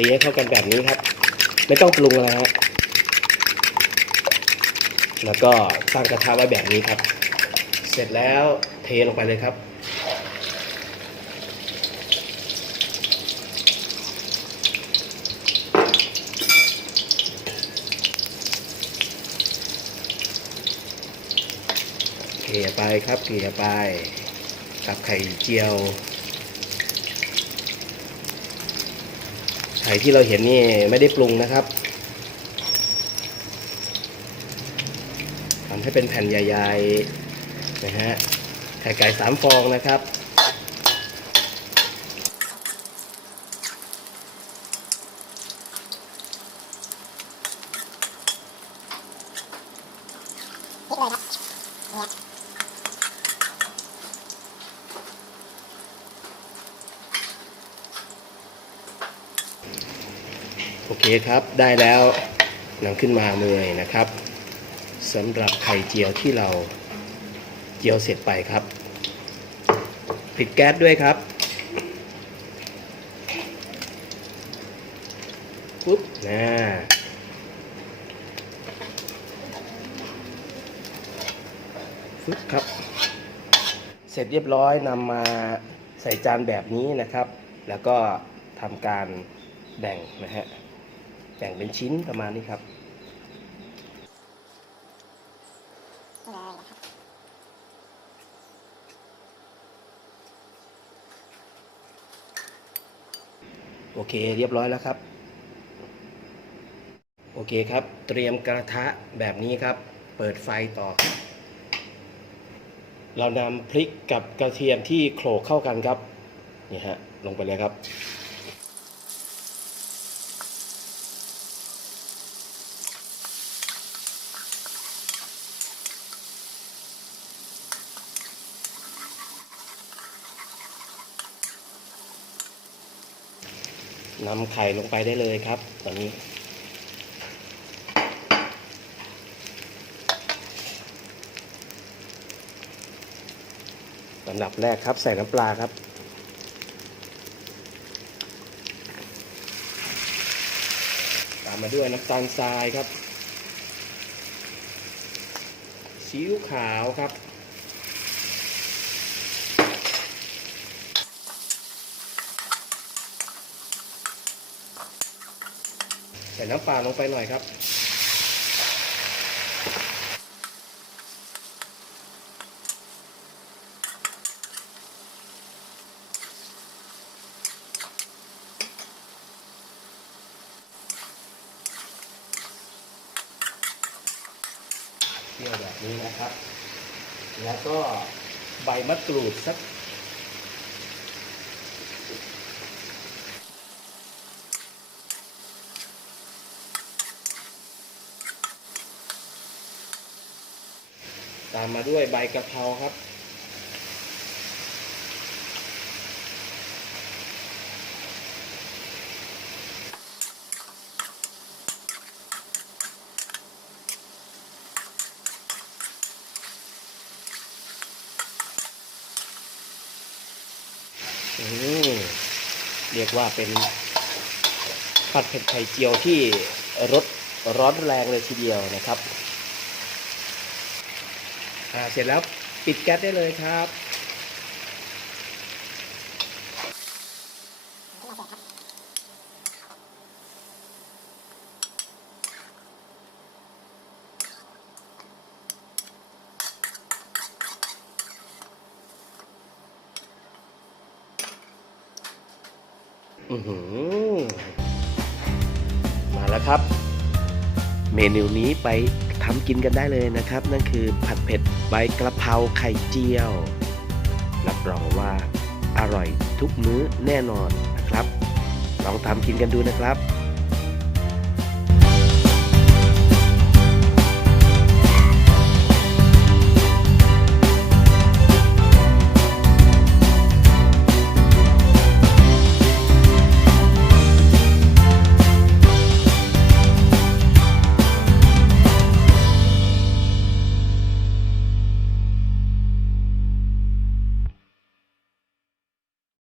ตีให้เข้ากันแบบนี้ครับ ไม่ต้องปรุงอะไรฮะแล้วก็ตั้งกระทะไว้แบบนี้ครับ เสร็จแล้วเทลงไปเลยครับ เกลี่ยไปครับเกลี่ยไปกับไข่เจียว ไข่ที่เราเห็นนี่ไม่ได้ปรุงนะครับทำให้เป็นแผ่นใหญ่ๆนะฮะไข่ไก่สามฟองนะครับพริกเลยนี่ย โอเคครับได้แล้วนำขึ้นมาเลยนะครับสำหรับไข่เจียวที่เราเจียวเสร็จไปครับ ปิดแก๊สด้วยครับปุ๊บนะฟึบครับ เสร็จเรียบร้อยนำมาใส่จานแบบนี้นะครับ แล้วก็ทำการแบ่งนะฮะ แบ่งเป็นชิ้นประมาณนี้ครับนี่เลยนะครับโอเคเรียบร้อยแล้วครับ โอเคครับ เตรียมกระทะแบบนี้ครับ เปิดไฟต่อครับเรานำพริกกับกระเทียมที่โขลกเข้ากันครับ นี่ฮะ ลงไปเลยครับ นำไข่ลงไปได้เลยครับ ตอนนี้ ลำดับแรกครับใส่น้ำปลาครับ ตามมาด้วยน้ำตาลทรายครับซีอิ๊วขาวครับ ส่น้ำปลาลงไปหน่อยครับ เที่ยวแบบนี้นะครับ แล้วก็ใบมะกรูดสักามมาด้วยใบกะเพราครับ เรียกว่าเป็นผัดเผ็ดไข่เจียวที่รสร้อนแรงเลยทีเดียวนะครับ อ่าเสร็จแล้วปิดแก๊สได้เลยครับที่เราเสร็จครับอือหือมาแล้วครับ เมนูนี้ไป ทำกินกันได้เลยนะครับ นั่นคือผัดเผ็ดใบกระเพราไข่เจียว รับรองว่าอร่อยทุกมื้อแน่นอนนะครับ ลองทำกินกันดูนะครับ